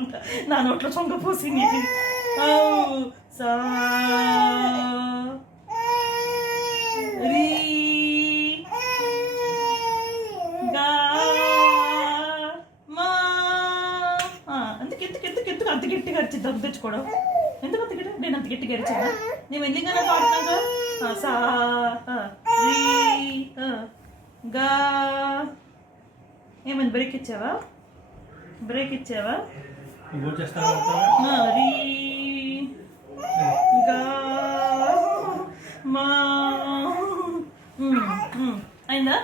చొంగ నా నోట్లో చొంగ పోసింది. సా రీ గా మా. ఎందుకు అంత గట్టిగా అరిచి దగ్గు తెచ్చుకోవడం? ఎందుకు అంత గట్టి? నేను అంత గట్టిగా అరిచానా? నేను మెల్లిగానే పాడుతున్నాగా. సా రీ గా. ఏమైంది? బ్రేక్ ఇచ్చావా? రీ గా మా. అయిందా?